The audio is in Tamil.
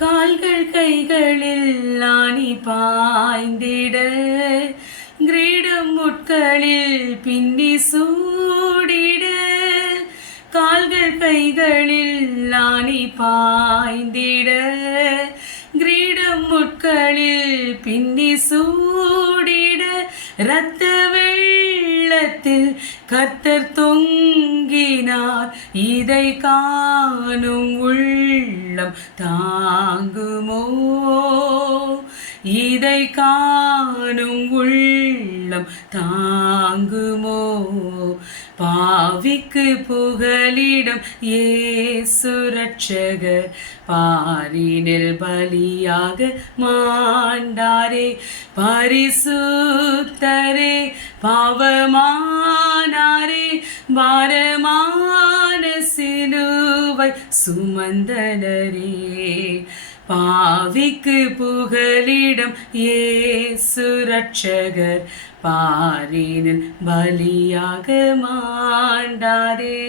கால்கள் கைகளில் ஆணி பாய்ந்திட, கிரீடம் முட்களில் பின்னி சூடிட. கால்கள் கைகளில் ஆணி பாய்ந்திட, கிரீடம் முட்களில் பின்னி சூடிட. இரத்த வெள்ளத்தில் கர்த்தர் தொங்கினார், இதை காணும் உள்ளம் தாங்குமோ? இதை காணும் உள்ளம் தாங்குமோ? பாவிக்கு புகலிடம் இயேசு ரட்சகர், பாரினில் பலியாக மாண்டாரே. பரிசுத்தரே பாவமானாரே, பாரமான சிலுவை சுமந்தனரே. பாவிக்கு புகலிடம் இயேசு ரட்சகர், பாரினில் பலியாக மாண்டாரே.